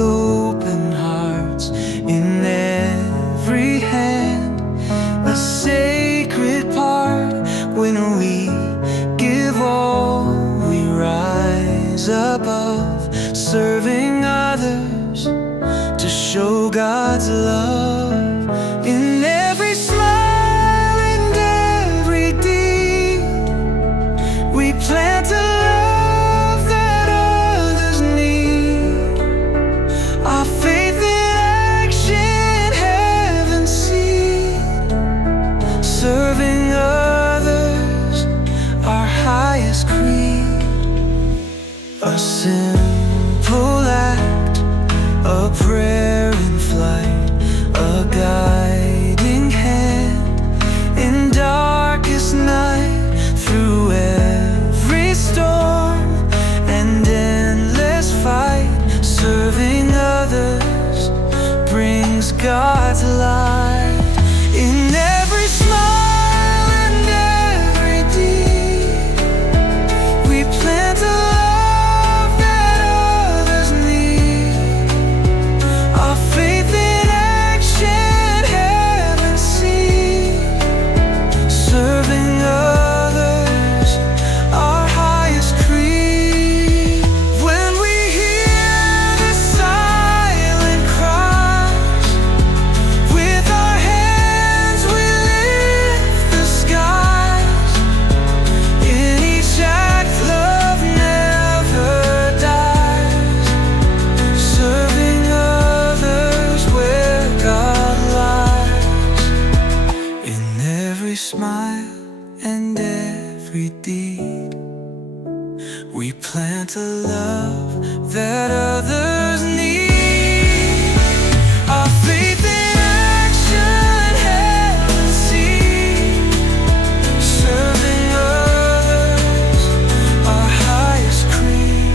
open hearts in every hand, a sacred part. When we give all, we rise above, serving others to show God's love. In every smile and every deed, we plant a love that others need. Our faith in action, heaven's seed, serving others, our highest creed. A simple act, a prayer in flight, a guiding hand in darkest night. Through every storm and endless fight, serving others brings God's light. In every smile and every deed, we plant a love that others need. Our faith in action, heaven's seed, serving others, our highest creed. When we hear the silent cries, with our hands we lift the skies. In each act, love never dies, serving others where God lies. In every smile and every deed, we plant a love that others need. Our faith in action, heaven's seed, serving others, our highest creed.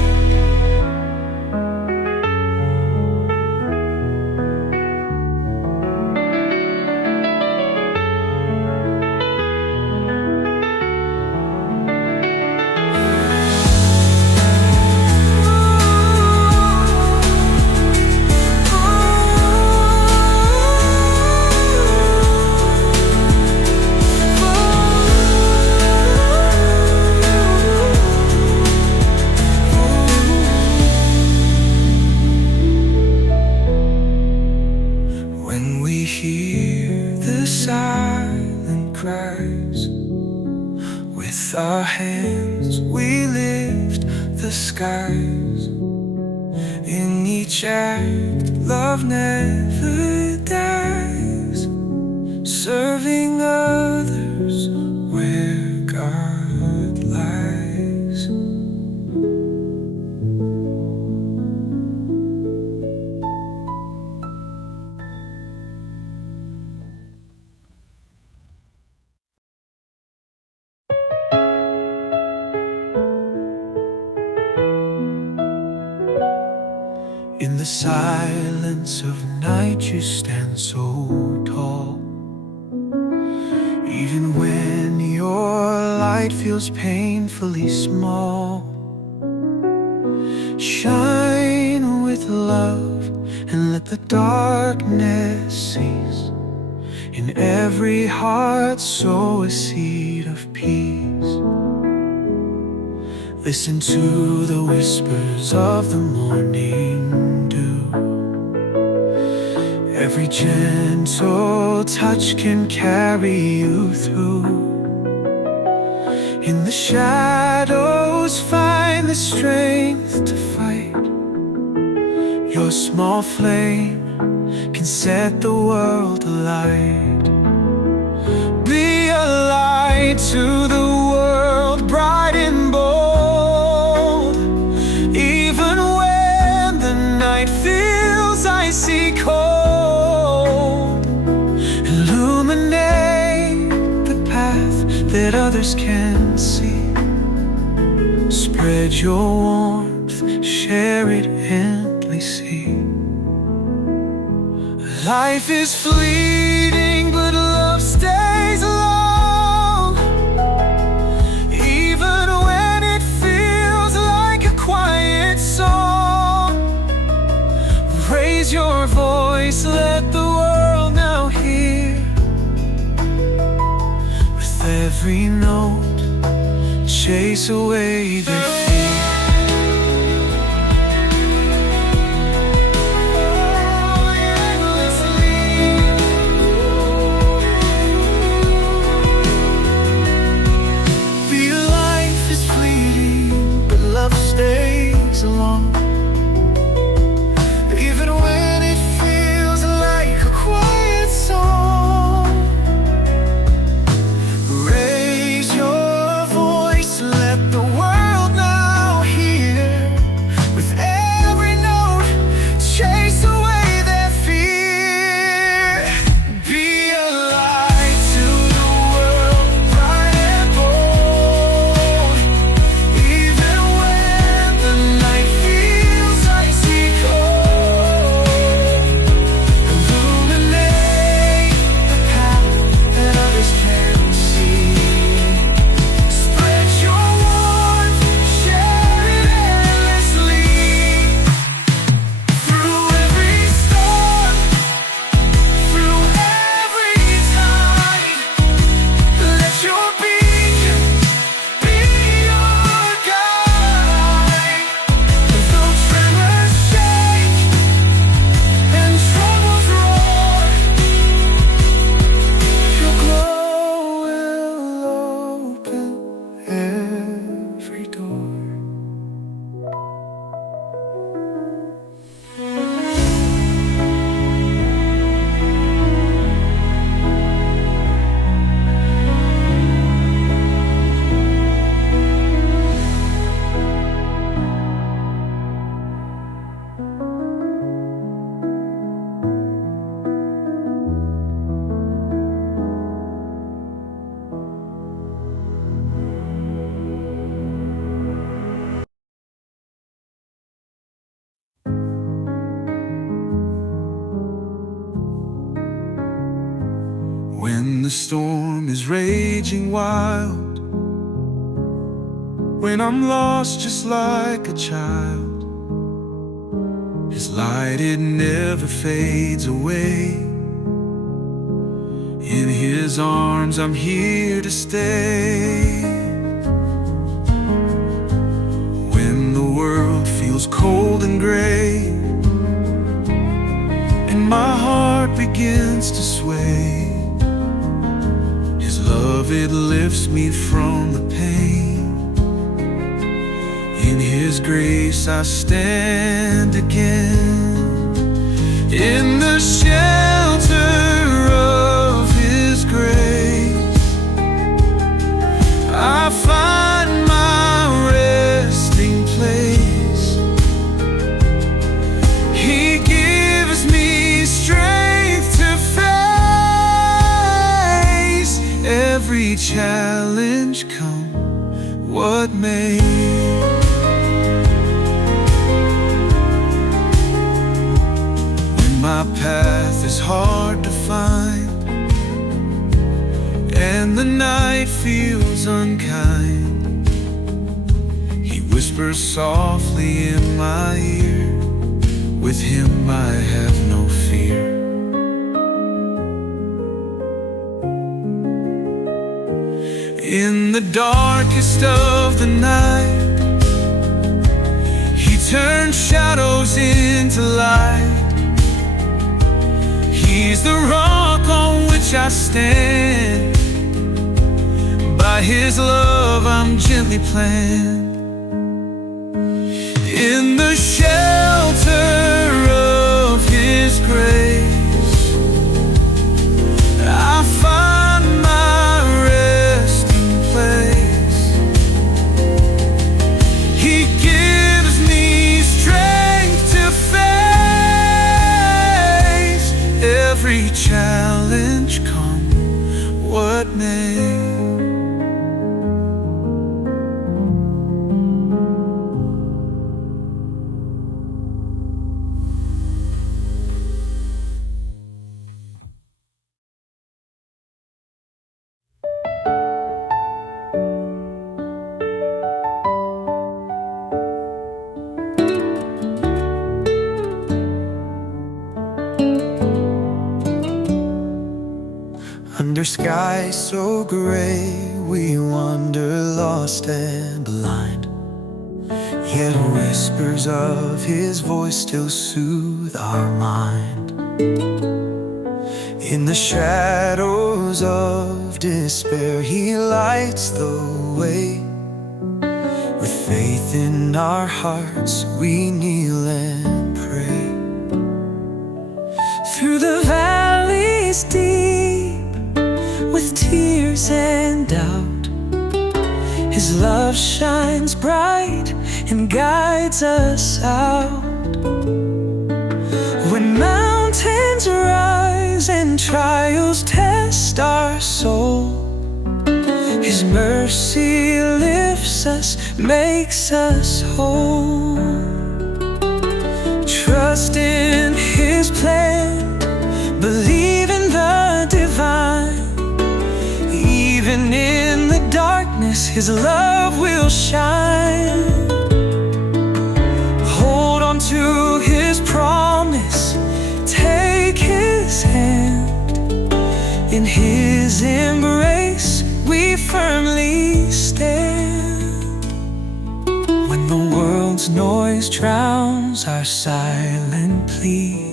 When we hear the silent cries, with our hands we lift the skies. In each act, love never dies, serving others where God lies. In the silence of night you stand so tall, even when your light feels painfully small. Shine with love and let the darkness cease. In every heart sow a seed of peace. Listen to the whispers of the morning dew. Every gentle touch can carry you through. In the shadows find the strength to fight. Your small flame can set the world alight. Be a light to the world, bright and bold. Even when the night feels icy cold, illuminate the path that others can see. Spread your warmth, share it endlessly. Life is fleeting, but love stays long. Even when it feels like a quiet song, Raise your voice, let the world now hear. With every note, chase away their fear. Stays along, even when it feels like a quiet song. Raise your voice, let the world now hear. With every note, chase away their fear. Be a light to the world, bright and bold. Even when the night feels icy cold, illuminate the path that others can see. Spread your warmth, share it endlessly. Through every storm, through every tide, let your beacons be your guide. Though tremors shake and troubles roar, your glow will open every door. When the storm is raging wild, when I'm lost just like a child, His light, it never fades away. In His arms I'm here to stay. When the world feels cold and gray, and my heart begins to sway, His love, it lifts me from the pain. In His grace I stand again. In the shelter of His grace, I find my resting place. He gives me strength to face every challenge, come what may. When my path is hard to find and the night feels unkind, He whispers softly in my ear, with Him I have no fear. In the darkest of the night, He turns shadows into light. He's the rock on which I stand. By His love I'm gently planted. In the shelter of His grace, I find my resting place. He gives me strength to face every challenge, come what may. sky so gray, we wander lost and blind. Yet whispers of His voice still soothe our mind. In the shadows of despair, He lights the way. With faith in our hearts, we kneel and pray. Through the valleys deep, with tears and doubt, His love shines bright and guides us out. When mountains rise and trials test our soul, His mercy lifts us, makes us whole. Trust in His plan, believe in the divine. Even in the darkness, His love will shine. Hold on to His promise, take His hand. In His embrace we firmly stand. When the world's noise drowns our silent plea,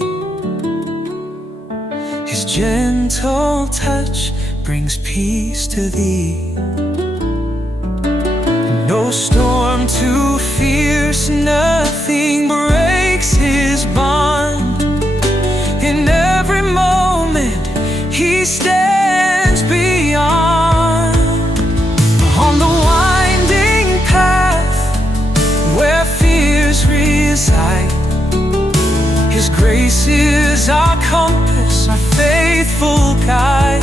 His gentle touch brings peace to thee. No storm too fierce, nothing breaks His bond. In every moment He stands beyond. On the winding path where fears reside, His grace is our compass, our faithful guide.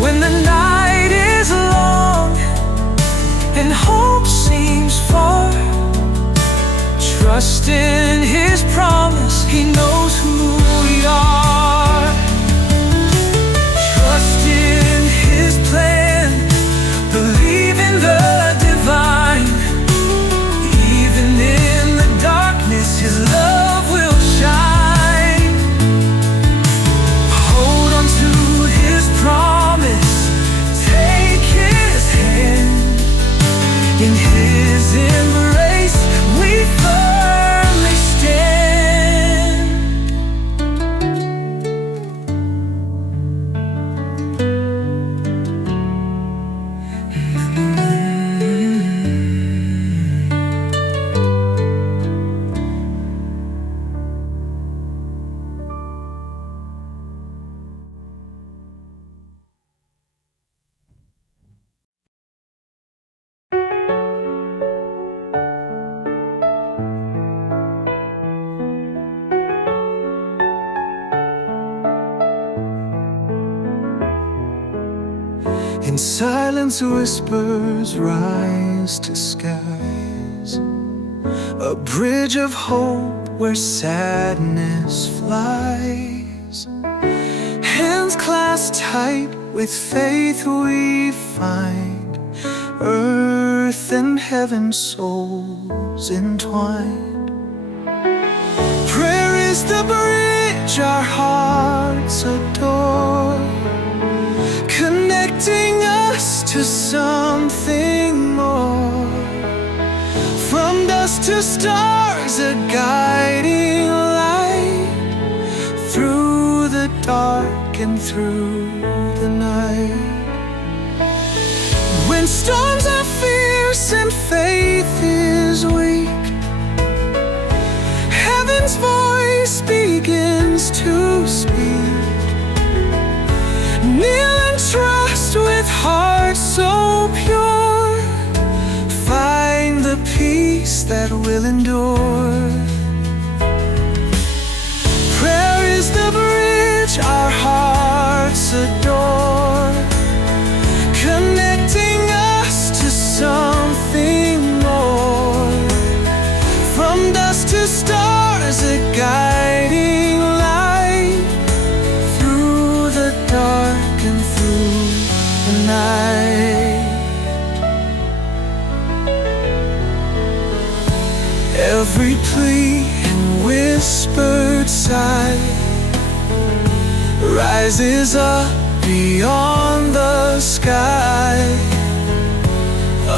When the night is long and hope seems far, trust in His promise, He knows who we are. Trust in His plan, believe in the divine. Even in the darkness His love will shine. Hold on to His promise, take His hand. In His embrace we firmly stand. In silence whispers rise to skies, a bridge of hope where sadness flies. Hands clasped tight with faith we find, earth and heaven souls entwined. Prayer is the bridge our hearts adore, connecting us to something more. From dust to stars, a guiding light, through the dark and through the night. When storms are fierce and faith is weak, heaven's voice begins to speak. Kneel and trust with hearts so pure, find the peace that will endure. Prayer is the bridge our hearts adore, connecting us to something more. From dust to stars, a guiding light, through the dark and through the night. Every plea and whispered sigh rises up beyond the sky.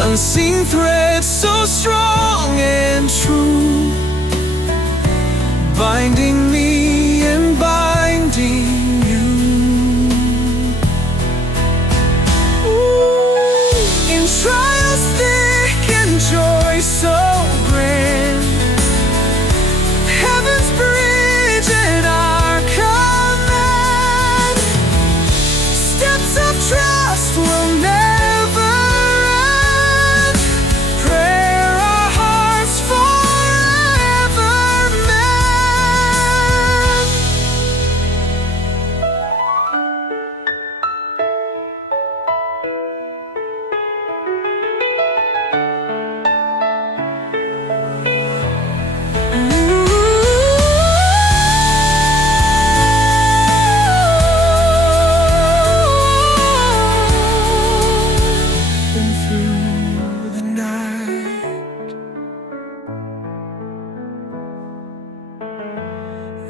Unseen threads so strong and true, binding me and binding you. In trials thick and joy so grand, heaven's bridge at our command. Steps of trust will never end. Prayer our hearts forever mend.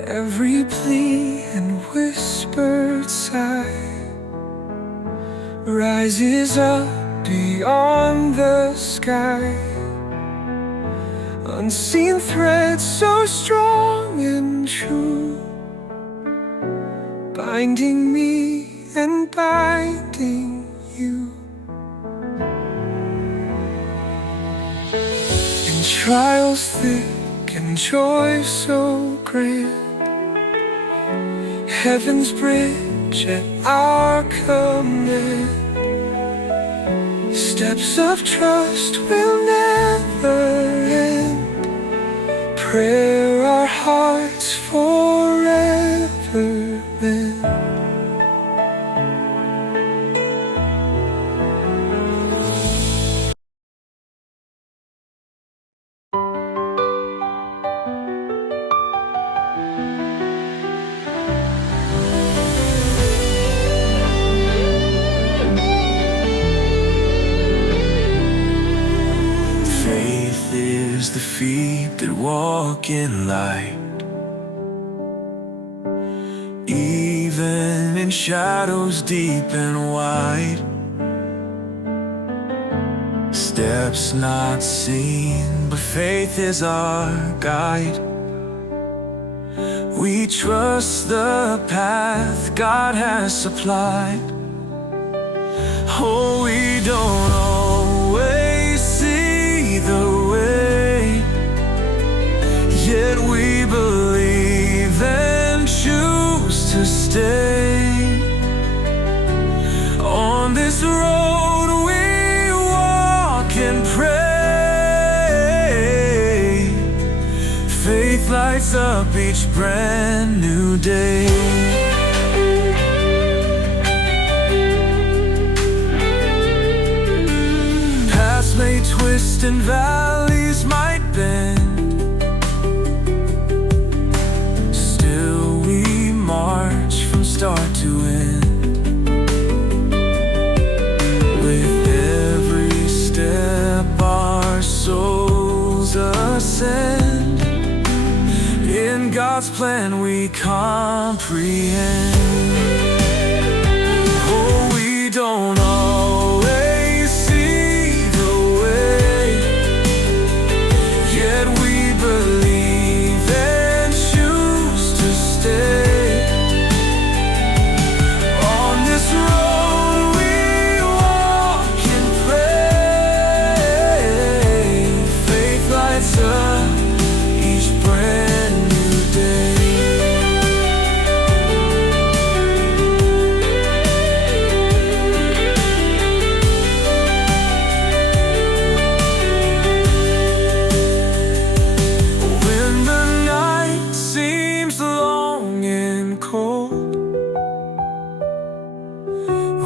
Every plea and whispered sigh rises up beyond the sky. Unseen threads so strong and true, binding me and binding you. In trials thick and joy so grand, heaven's bridge at our command. Steps of trust will never end. Prayer our hearts forever mend. The feet that walk in light, even in shadows deep and wide. Steps not seen, but faith is our guide. We trust the path God has supplied. Oh, we don't always see the way, yet we believe and choose to stay. On this road we walk and pray. Faith lights up each brand new day. Paths may twist and valleys might bend, march from start to end. With every step our souls ascend. In God's plan we comprehend. Oh, we don't always see the way, yet we believe and choose to stay.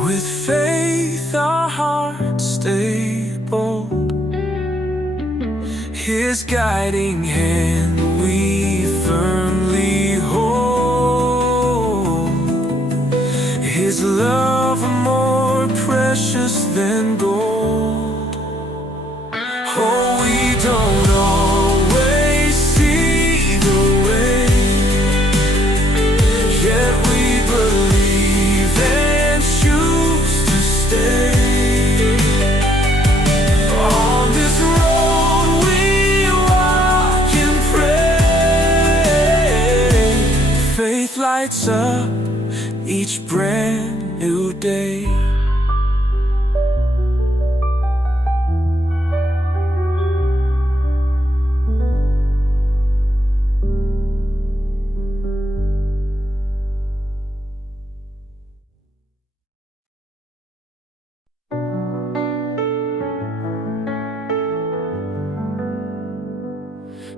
With faith our hearts stay bold. His guiding hand we firmly hold. His love more precious than gold. Oh, we don't always see the way, yet we believe lights up each brand new day.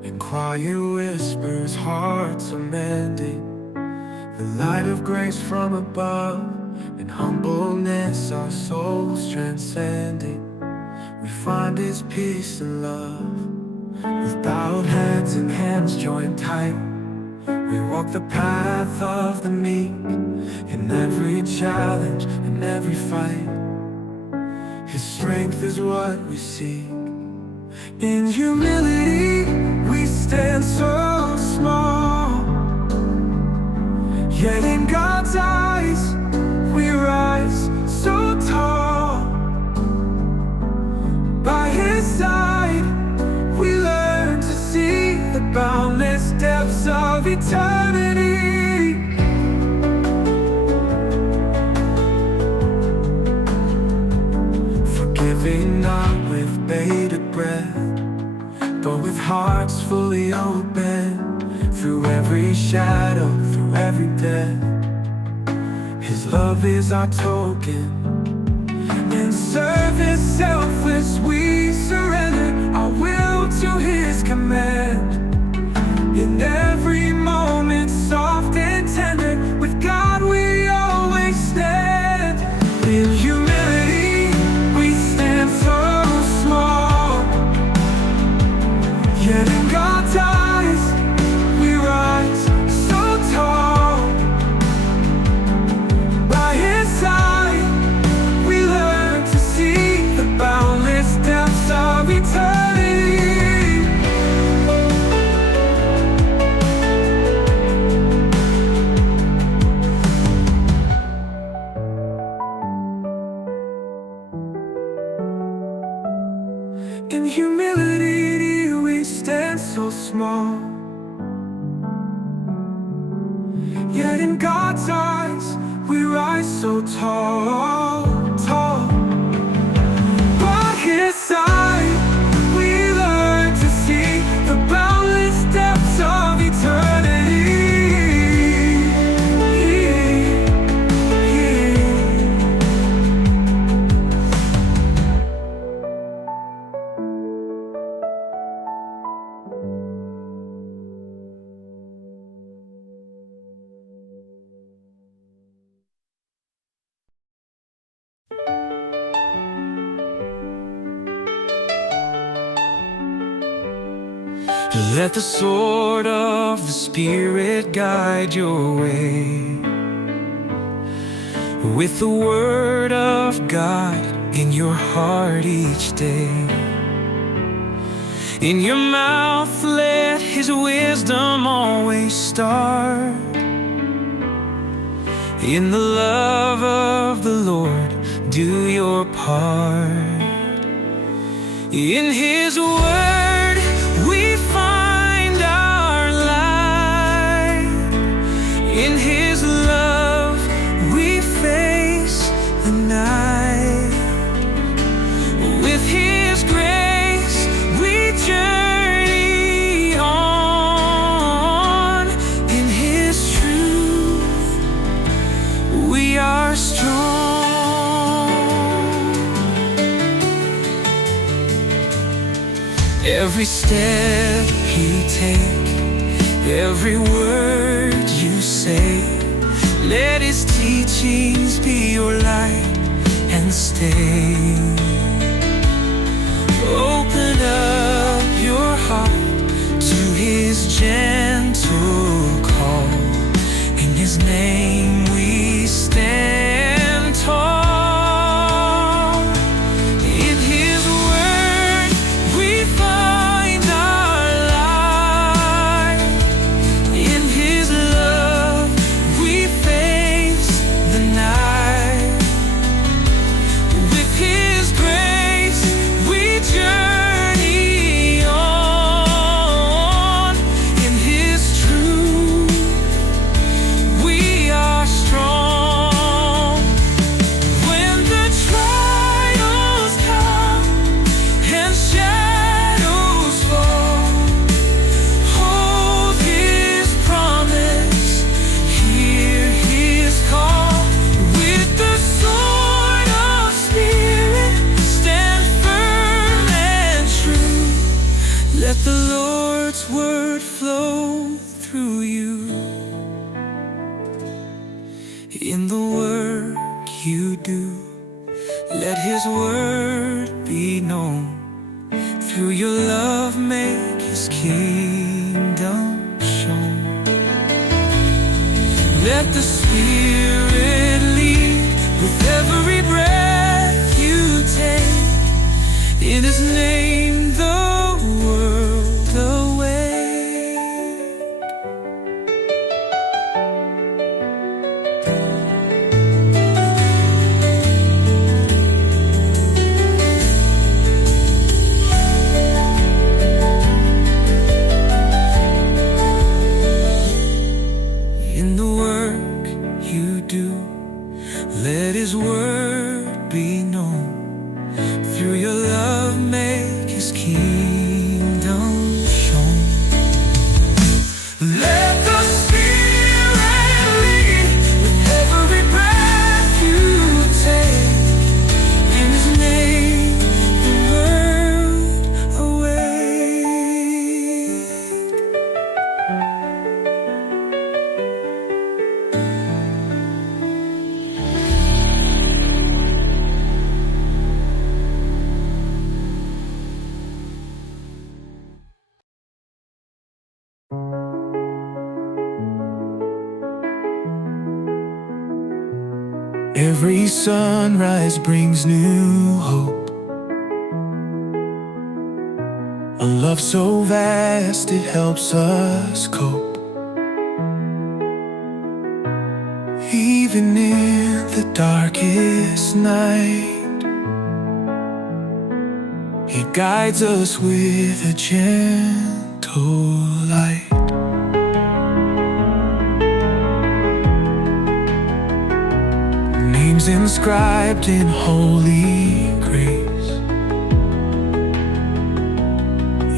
In quiet whispers, hearts are mending, the light of grace from above. In humbleness, our souls transcending, we find His peace and love. With bowed heads and hands joined tight, we walk the path of the meek. In every challenge and every fight, His strength is what we seek. In humility, we stand so small, yet in God's eyes, we rise so tall. By His side, we learn to see the boundless depths of eternity. Forgiving not with bated breath, but with hearts fully open. Through every shadow, through every death, His love is our token. In service selfless we surrender our will to His command. In every moment soft and tender, with God we always stand. In humility we stand so small, yet in God's eyes we rise so tall. By His side we learn to see the boundless depths of eternity. In humility we stand so small, yet in God's eyes we rise so tall, tall. By His side we learn to see the boundless depths of eternity. Let the sword of the Spirit guide your way, with the word of God in your heart each day. In your mouth let His wisdom always start. In the love of the Lord do your part. In His word we find our life. In His love we face the night. With His grace we journey on. In His truth we are strong. Every step you take, every word you say, let His teachings be your light and stay. Open up your heart to His gentle call. In His name we stand tall. Journey on in His do. Let His word be known. Through your love make His kingdom shown. Let the Spirit lead with every breath you take. In His name the world awake. In the work you do, let His word be known. Through your love make His kingdom shown. Let the Spirit lead with every breath you take. In His name the world awake. Every sunrise brings new hope. A love so vast it helps us cope. Even in the darkest night, He guides us with a gentle light. Names inscribed in holy grace,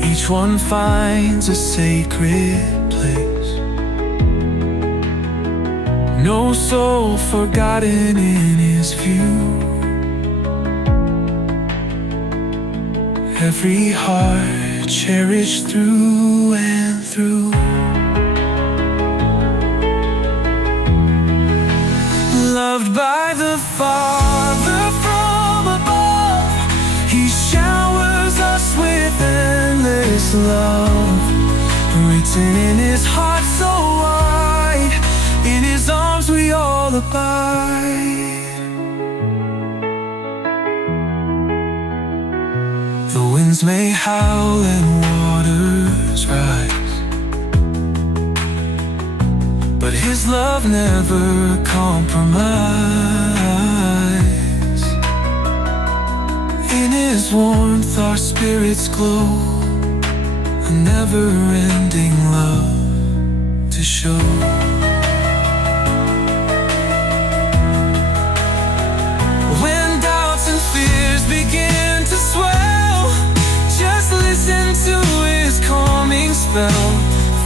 each one finds a sacred place. No soul forgotten in His view. Every heart cherished through and through. Loved by the Father from above, He showers us with endless love. Written in His heart so wide, in His arms we all abide. The winds may howl and waters rise, but His love never compromise. In His warmth our spirits glow, a never-ending love to show. When doubts and fears begin to swell, just listen to His calming spell.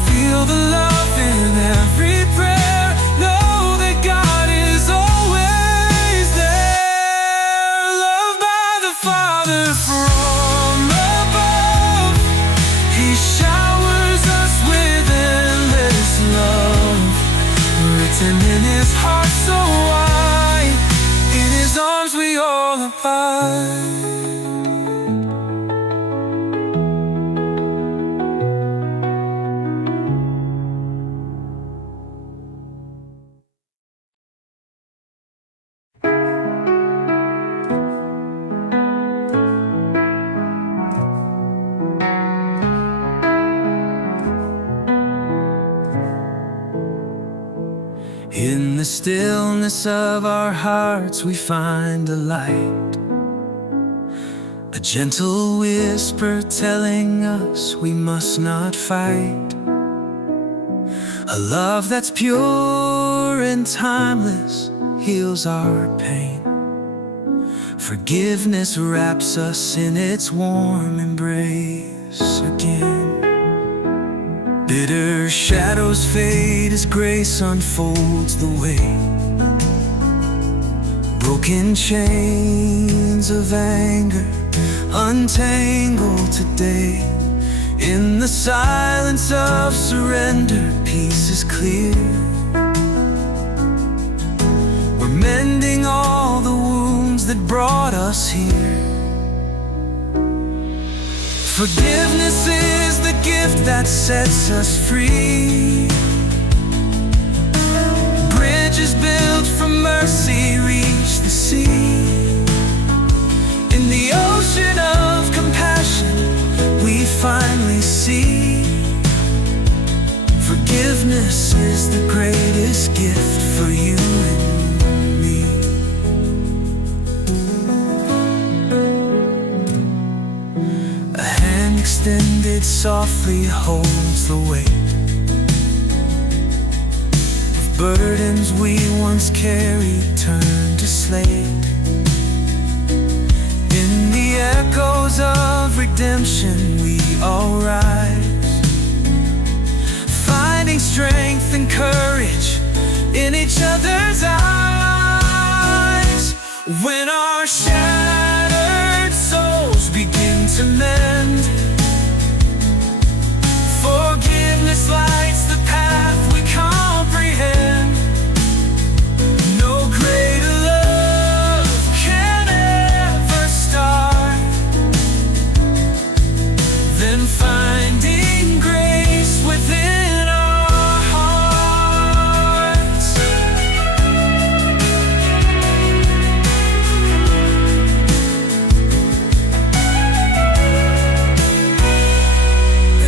Feel the love in every prayer. Know that God is always there. Loved by the Father from above, He showers us with endless love. Written in His heart so wide, in His arms we all abide. In the stillness of our hearts we find a light, a gentle whisper telling us we must not fight. A love that's pure and timeless heals our pain. Forgiveness wraps us in its warm embrace again. Bitter shadows fade as grace unfolds the way. Broken chains of anger untangle today. In the silence of surrender, peace is clear. We're mending all the us here. Forgiveness is the gift that sets us free. Bridges built from mercy reach the sea. In the ocean of compassion we finally see. Forgiveness is the greatest gift for you and me. A hand extended softly holds the weight of burdens we once carried turned to slate. In the echoes of redemption we all rise, finding strength and courage in each other's eyes. When our shattered souls begin to mend, forgiveness lights the path we comprehend. No greater love can ever start than finding grace within our hearts.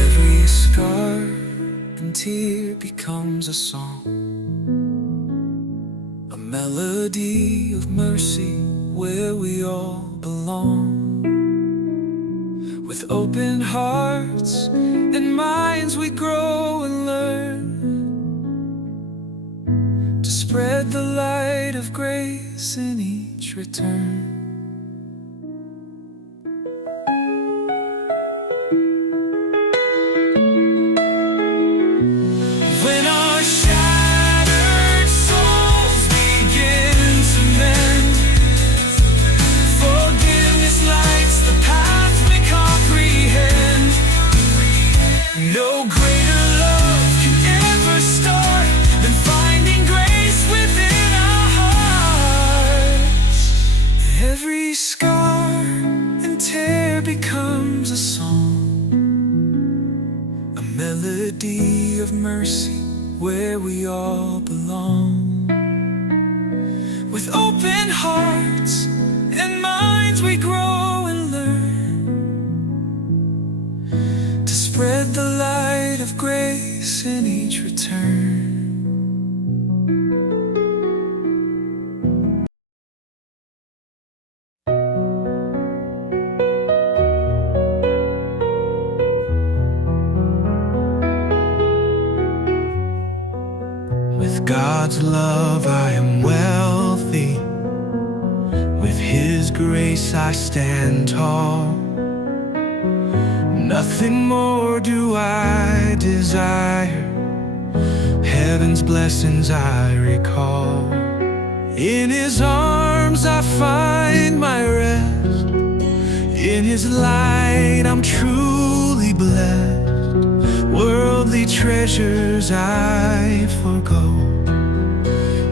Every scar and tear becomes a song, a melody of mercy where we all belong. With open hearts and minds we grow and learn to spread the light of grace in each return. When our shattered souls begin to mend, forgiveness lights the path we comprehend. No greater love can ever start than finding grace within our hearts. Every scar and tear becomes a song, a melody of mercy where we all belong. With open hearts and minds we grow and learn to spread the light of grace in each return. With God's love I am wealthy, with His grace I stand tall. Nothing more do I desire, heaven's blessings I recall. In His arms I find my rest, in His light I'm truly blessed. Worldly treasures I forgo,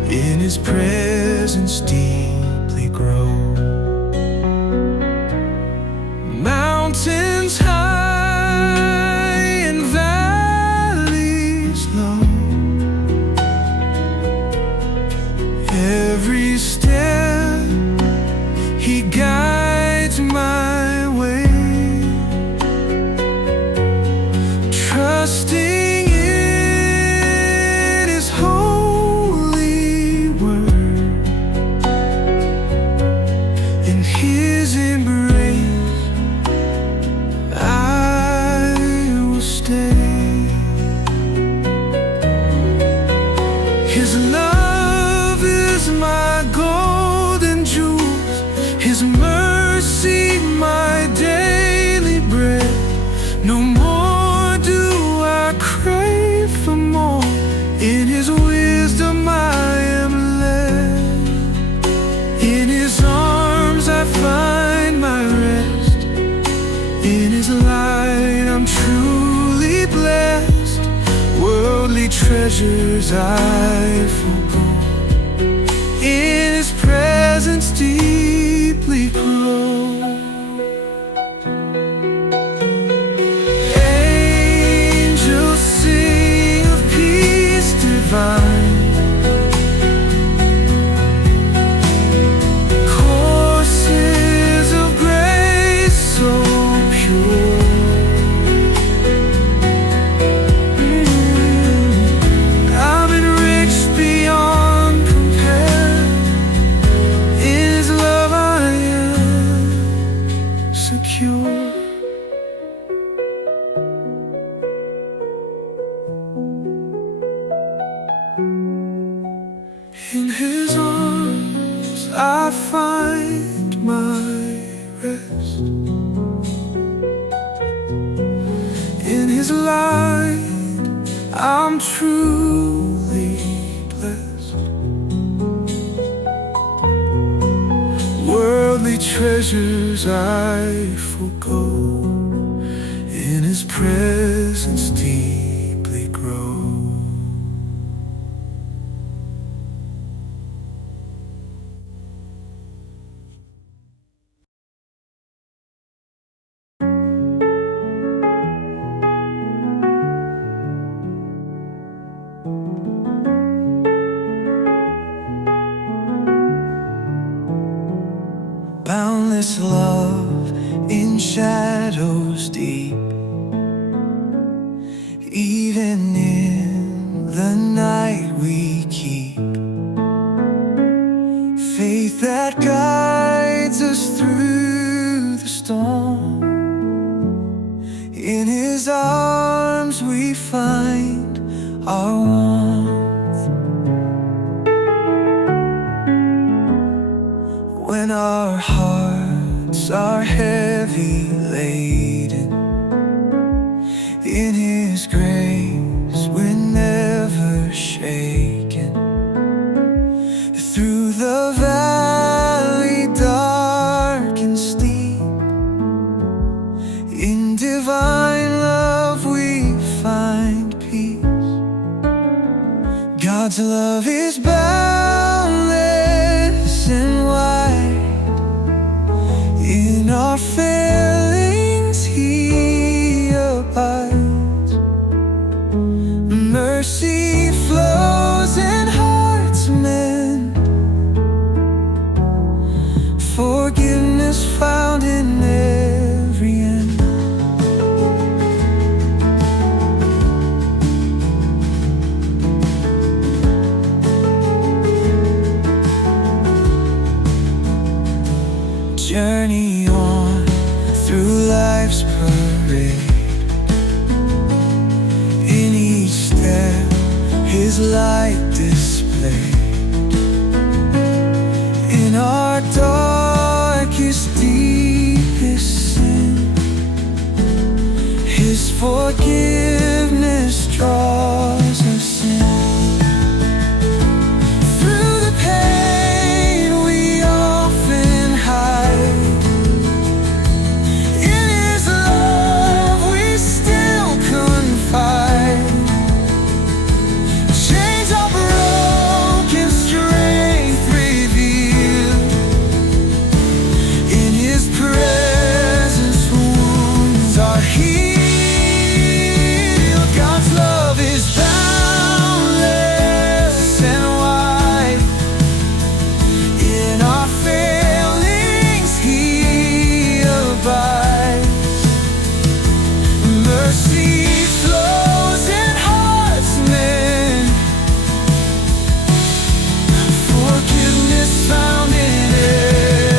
in His presence deeply grow. Mountains high and valleys low, every step He guides my way. Trusting in His holy word, in His embrace I will stay. His love is my golden jewels, His mercy my daily bread. No more do I crave for more, in His wisdom I am led. In His arms I find my rest, in His light I'm truly blessed. Worldly treasures I forgo, in His presence deeply grow. find courses of grace so pure. I'm enriched beyond compare. In His love I am secure. In His arms I find my rest. In His light I'm truly blessed. Worldly treasures I forgo. In His presence deeply grow. Boundless love in shadows deep. Even in the night we keep faith that guides us through the storm. In His arms we find our warmth. When our hearts are heavy laden, in His grace we're never shaken. Through the valley dark and steep, in divine love we find peace. God's love is boundless and wide. In our failings He abides. Mercy flows in hearts mend. Forgiveness found in every end. Journey on through life's parade. In each step His light displayed. In our darkest, deepest sin, His forgiveness draws us in. Through the pain we often hide, in His love we still confide. Chains are broken, strength revealed. In His presence wounds are healed. God's love is boundless and wide. In our failings He abides. Mercy flows in hearts mend. Forgiveness found in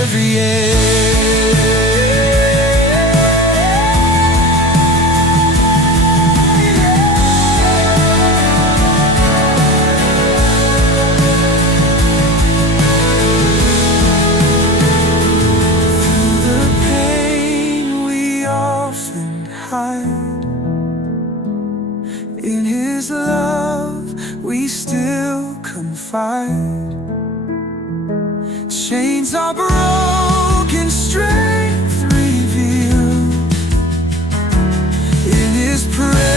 every end. Through the pain we often hide, in His love we still confide. Chains are broken, strength revealed. In His presence